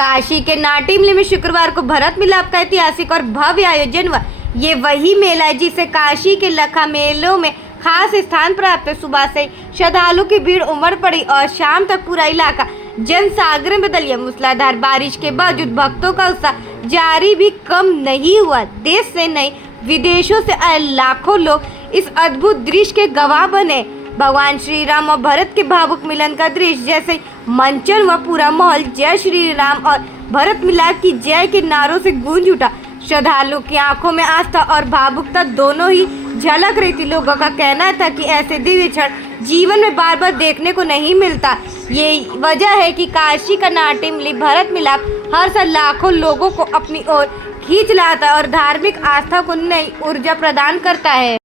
काशी के नाटिमली में शुक्रवार को भरत मिलाप का ऐतिहासिक और भव्य आयोजन हुआ। ये वही मेला है जिसे काशी के लखा मेलों में खास स्थान प्राप्त है। सुबह से श्रद्धालुओं की भीड़ उमड़ पड़ी और शाम तक पूरा इलाका जनसागर में बदल गया। मूसलाधार बारिश के बावजूद भक्तों का उत्साह जारी भी कम नहीं हुआ। देश से नहीं विदेशों से आए लाखों लोग इस अद्भुत दृश्य के गवाह बने। भगवान श्री राम और भरत के भावुक मिलन का दृश्य जैसे मंचन व पूरा माहौल जय श्री राम और भरत मिलाप की जय के नारों से गूंज उठा। श्रद्धालुओं की आंखों में आस्था और भावुकता दोनों ही झलक रही थी। लोगों का कहना था कि ऐसे दिव्य क्षण जीवन में बार बार देखने को नहीं मिलता। ये वजह है कि काशी का नाटिमली भरत मिलाप हर साल लाखों लोगों को अपनी ओर खींच लाता है और धार्मिक आस्था को नई ऊर्जा प्रदान करता है।